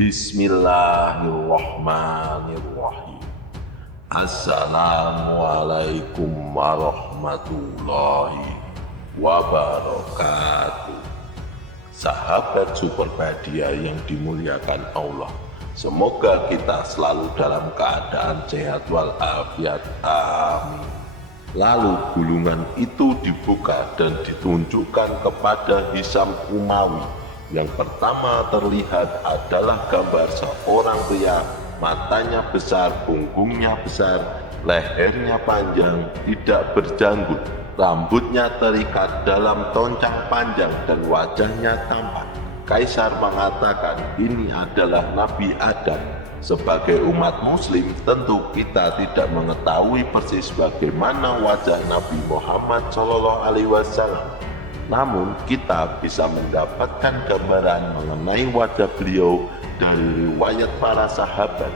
Bismillahirrahmanirrahim. Assalamualaikum warahmatullahi wabarakatuh. Sahabat Superpedia yang dimuliakan Allah, semoga kita selalu dalam keadaan sehat walafiat. Amin. Lalu gulungan itu dibuka dan ditunjukkan kepada Hisam Umawi. Yang pertama terlihat adalah gambar seorang pria, matanya besar, punggungnya besar, lehernya panjang, tidak berjanggut, rambutnya terikat dalam toncang panjang dan wajahnya tampan. Kaisar mengatakan ini adalah Nabi Adam. Sebagai umat muslim tentu kita tidak mengetahui persis bagaimana wajah Nabi Muhammad SAW. Namun kita bisa mendapatkan gambaran mengenai wajah beliau dari riwayat para sahabat.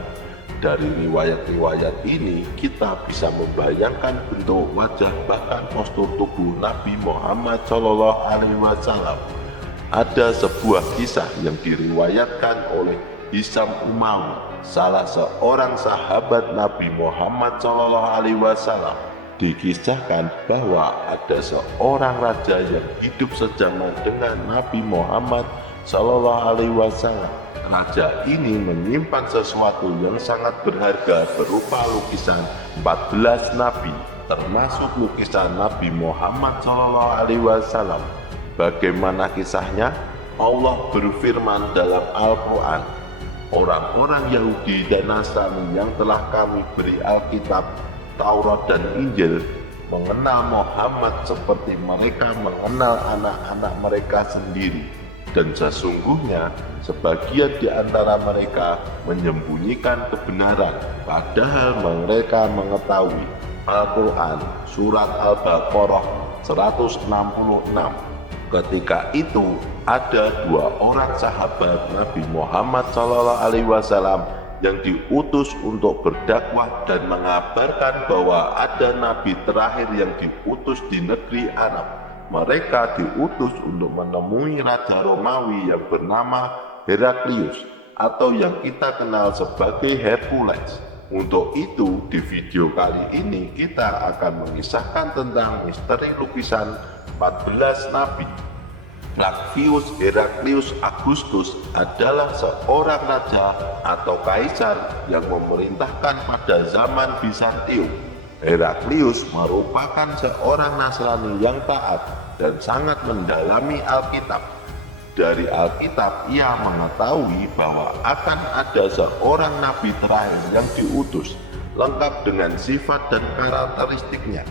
Dari riwayat-riwayat ini kita bisa membayangkan bentuk wajah bahkan postur tubuh Nabi Muhammad SAW. Ada sebuah kisah yang diriwayatkan oleh Hisam Umawi, salah seorang sahabat Nabi Muhammad SAW. Dikisahkan bahwa ada seorang raja yang hidup sejaman dengan Nabi Muhammad SAW. Raja ini menyimpan sesuatu yang sangat berharga berupa lukisan 14 nabi, termasuk lukisan Nabi Muhammad SAW. Bagaimana kisahnya? Allah berfirman dalam Al-Quran, orang-orang Yahudi dan Nasrani yang telah kami beri Alkitab, Taurat dan Injil mengenal Muhammad seperti mereka mengenal anak-anak mereka sendiri, dan sesungguhnya sebagian di antara mereka menyembunyikan kebenaran padahal mereka mengetahui. Al-Quran Surat Al-Baqarah 166. Ketika itu ada dua orang sahabat Nabi Muhammad SAW yang diutus untuk berdakwah dan mengabarkan bahwa ada nabi terakhir yang diutus di negeri Arab. Mereka diutus untuk menemui Raja Romawi yang bernama Heraklius atau yang kita kenal sebagai Hercules. Untuk itu di video kali ini kita akan mengisahkan tentang misteri lukisan 14 nabi. Flavius Heraklius Augustus adalah seorang raja atau kaisar yang memerintahkan pada zaman Bizantium. Heraklius merupakan seorang Nasrani yang taat dan sangat mendalami Alkitab. Dari Alkitab ia mengetahui bahwa akan ada seorang nabi terakhir yang diutus, lengkap dengan sifat dan karakteristiknya.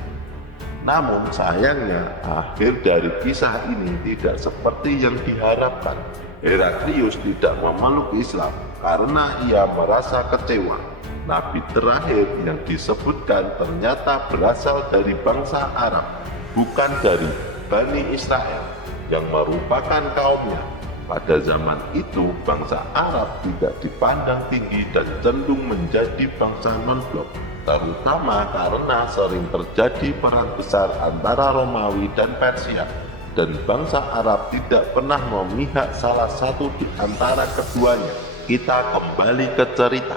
Namun sayangnya akhir dari kisah ini tidak seperti yang diharapkan. Heraklius tidak memeluk Islam karena ia merasa kecewa. Nabi terakhir yang disebutkan ternyata berasal dari bangsa Arab, bukan dari Bani Israel yang merupakan kaumnya. Pada zaman itu bangsa Arab tidak dipandang tinggi dan cenderung menjadi bangsa non-blok, terutama karena sering terjadi perang besar antara Romawi dan Persia, dan bangsa Arab tidak pernah memihak salah satu di antara keduanya. Kita kembali ke cerita.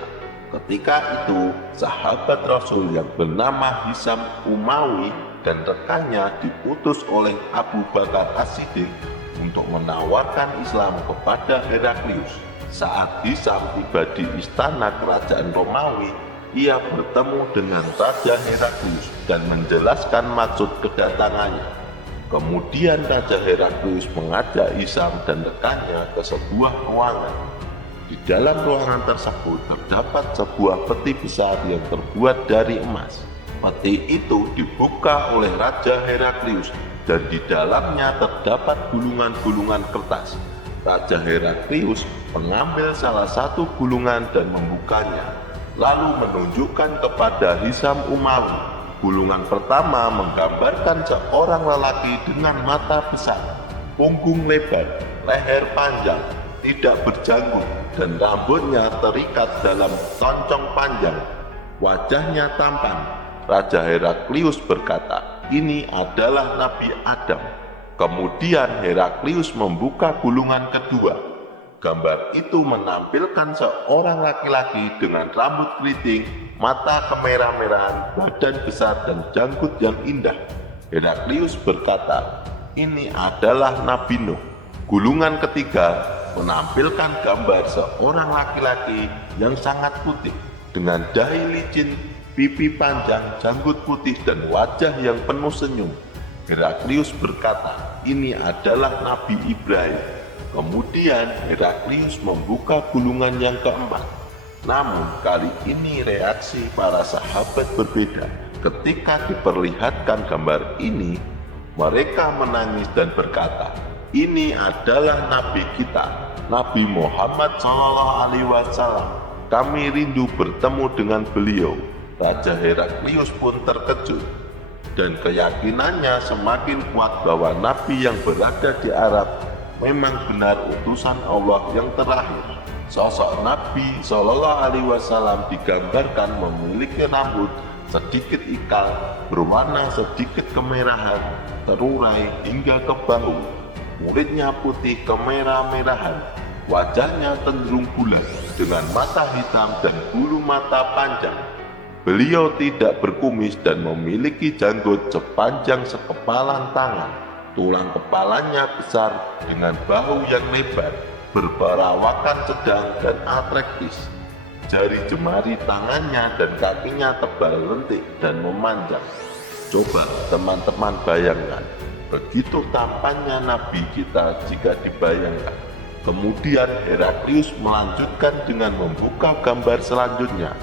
Ketika itu sahabat Rasul yang bernama Hisam Umawi dan rekannya diutus oleh Abu Bakar As-Siddiq untuk menawarkan Islam kepada Heraklius. Saat Hisam tiba di istana kerajaan Romawi, ia bertemu dengan Raja Heraklius dan menjelaskan maksud kedatangannya. Kemudian Raja Heraklius mengajak Hisam dan rekannya ke sebuah ruangan. Di dalam ruangan tersebut terdapat sebuah peti besar yang terbuat dari emas. Peti itu dibuka oleh Raja Heraklius dan di dalamnya terdapat gulungan-gulungan kertas. Raja Heraklius mengambil salah satu gulungan dan membukanya, lalu menunjukkan kepada Hisam Umawi. Gulungan pertama menggambarkan seorang lelaki dengan mata besar, punggung lebar, leher panjang, tidak berjanggut, dan rambutnya terikat dalam toncong panjang. Wajahnya tampan. Raja Heraklius berkata, ini adalah Nabi Adam. Kemudian Heraklius membuka gulungan kedua. Gambar itu menampilkan seorang laki-laki dengan rambut keriting, mata kemerah-merahan, badan besar dan janggut yang indah. Heraklius berkata, "Ini adalah Nabi Nuh." Gulungan ketiga menampilkan gambar seorang laki-laki yang sangat putih dengan dahi licin, pipi panjang, janggut putih dan wajah yang penuh senyum. Heraklius berkata, "Ini adalah Nabi Ibrahim." Kemudian Heraklius membuka gulungan yang keempat. Namun kali ini reaksi para sahabat berbeda. Ketika diperlihatkan gambar ini, mereka menangis dan berkata, "Ini adalah Nabi kita, Nabi Muhammad SAW. Kami rindu bertemu dengan beliau." Raja Heraklius pun terkejut dan keyakinannya semakin kuat bahwa Nabi yang berada di Arab memang benar utusan Allah yang terakhir. Sosok Nabi SAW digambarkan memiliki rambut sedikit ikal, berwarna sedikit kemerahan, terurai hingga ke bahu. Kulitnya putih kemerah-merahan, wajahnya cenderung bulat dengan mata hitam dan bulu mata panjang. Beliau tidak berkumis dan memiliki janggut sepanjang sekepalan tangan. Tulang kepalanya besar dengan bahu yang lebar, berperawakan sedang dan atraktif. Jari jemari tangannya dan kakinya tebal lentik dan memanjang. Coba teman-teman bayangkan, begitu tampannya Nabi kita jika dibayangkan. Kemudian Heraklius melanjutkan dengan membuka gambar selanjutnya.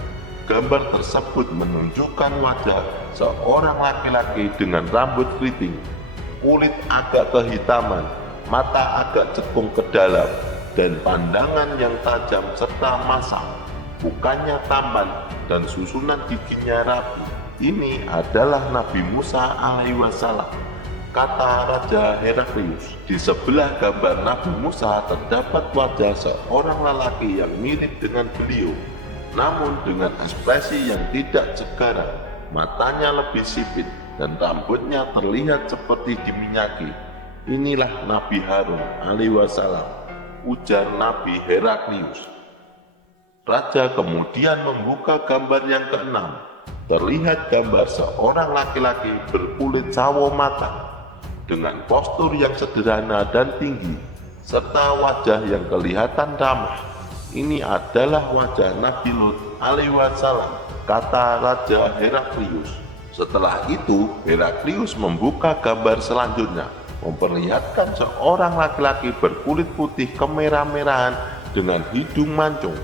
Gambar tersebut menunjukkan wajah seorang laki-laki dengan rambut keriting, kulit agak kehitaman, mata agak cekung ke dalam, dan pandangan yang tajam serta masam. Mukanya tampan dan susunan giginya rapi. Ini adalah Nabi Musa alaihissalam, kata Raja Heraklius. Di sebelah gambar Nabi Musa terdapat wajah seorang lelaki yang mirip dengan beliau, namun dengan ekspresi yang tidak segarang. Matanya lebih sipit dan rambutnya terlihat seperti diminyaki. "Inilah Nabi Harun alaihissalam," ujar Nabi Heraklius. Raja kemudian membuka gambar yang keenam. Terlihat gambar seorang laki-laki berkulit sawo matang dengan postur yang sederhana dan tinggi serta wajah yang kelihatan ramah. "Ini adalah wajah Nabi Lut alaihissalam," kata Raja Heraklius. Setelah itu, Heraklius membuka gambar selanjutnya, memperlihatkan seorang laki-laki berkulit putih kemerah-merahan dengan hidung mancung,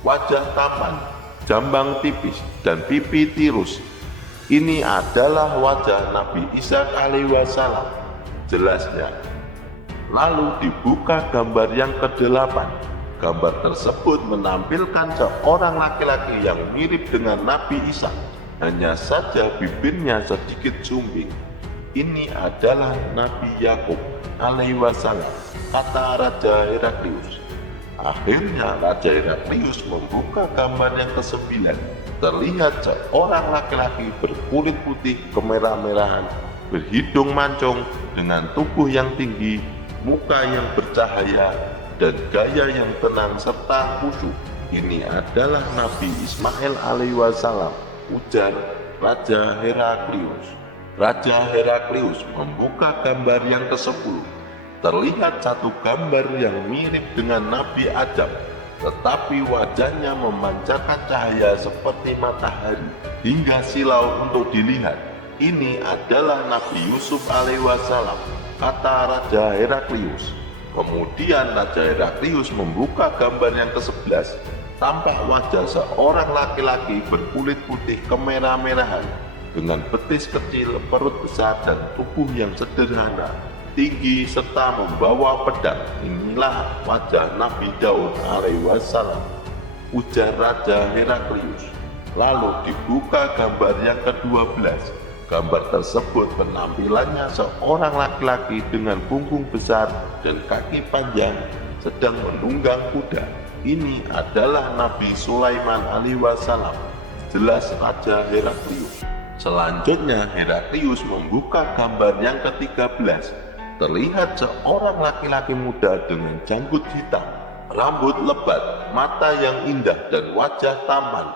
wajah tampan, jambang tipis, dan pipi tirus. "Ini adalah wajah Nabi Isa alaihissalam," jelasnya. Lalu dibuka gambar yang ke-8. Gambar tersebut menampilkan seorang laki-laki yang mirip dengan Nabi Isa. Hanya saja bibirnya sedikit sumbing. "Ini adalah Nabi Yakub alaihissalam," kata Raja Heraklius. Akhirnya Raja Heraklius membuka gambar yang ke-9. Terlihat seorang laki-laki berkulit putih kemerah-merahan, berhidung mancung dengan tubuh yang tinggi, muka yang bercahaya, dan gaya yang tenang serta khusyuk. "Ini adalah Nabi Ismail alaihissalam," ujar Raja Heraklius. Raja Heraklius membuka gambar yang ke-10. Terlihat satu gambar yang mirip dengan Nabi Adam, tetapi wajahnya memancarkan cahaya seperti matahari hingga silau untuk dilihat. "Ini adalah Nabi Yusuf alaihissalam," kata Raja Heraklius. Kemudian Raja Heraklius membuka gambar yang ke-11. Tampak wajah seorang laki-laki berkulit putih kemerah-merahan dengan betis kecil, perut besar, dan tubuh yang sederhana, tinggi, serta membawa pedang. "Inilah wajah Nabi Daud alaihissalam," ujar Raja Heraklius. Lalu dibuka gambar yang ke-12. Gambar tersebut penampilannya seorang laki-laki dengan punggung besar dan kaki panjang sedang menunggang kuda. "Ini adalah Nabi Sulaiman alaihissalam," jelas Raja Heraklius. Selanjutnya Heraklius membuka gambar yang ke-13. Terlihat seorang laki-laki muda dengan janggut hitam, rambut lebat, mata yang indah dan wajah tampan.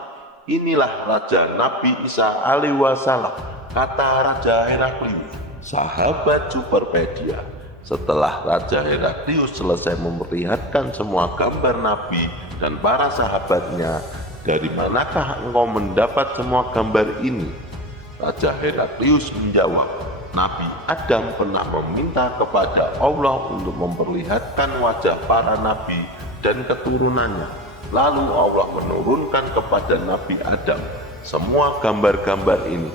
Inilah Raja Nabi Isa alaihi wasallam, kata Raja Heraklius, sahabat Superpedia. Setelah Raja Heraklius selesai memperlihatkan semua gambar Nabi dan para sahabatnya, dari manakah engkau mendapat semua gambar ini? Raja Heraklius menjawab, Nabi Adam pernah meminta kepada Allah untuk memperlihatkan wajah para nabi dan keturunannya. Lalu Allah menurunkan kepada Nabi Adam semua gambar-gambar ini.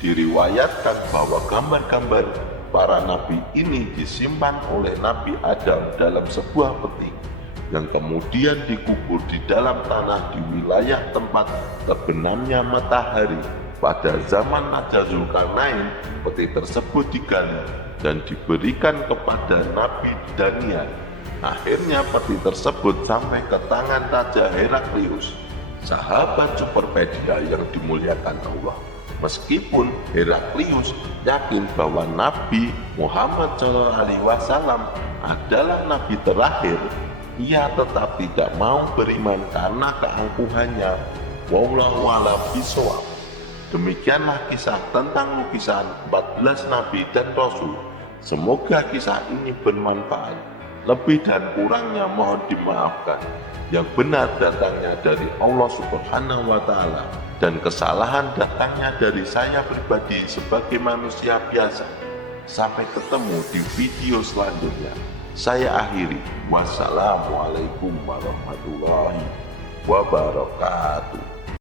Diriwayatkan bahwa gambar-gambar para nabi ini disimpan oleh Nabi Adam dalam sebuah peti yang kemudian dikubur di dalam tanah di wilayah tempat terbenamnya matahari. Pada zaman Raja Zulkarnain, peti tersebut digali dan diberikan kepada Nabi Daniel. Akhirnya peti tersebut sampai ke tangan Raja Heraklius, sahabat Superpedia yang dimuliakan Allah. Meskipun Heraklius yakin bahwa Nabi Muhammad SAW adalah Nabi terakhir, ia tetap tidak mau beriman karena keangkuhannya. Wallahu a'lam bishawab. Demikianlah kisah tentang lukisan 14 Nabi dan Rasul. Semoga kisah ini bermanfaat. Lebih dan kurangnya mohon dimaafkan. Yang benar datangnya dari Allah Subhanahu wa Ta'ala, dan kesalahan datangnya dari saya pribadi sebagai manusia biasa. Sampai ketemu di video selanjutnya. Saya akhiri. Wassalamualaikum warahmatullahi wabarakatuh.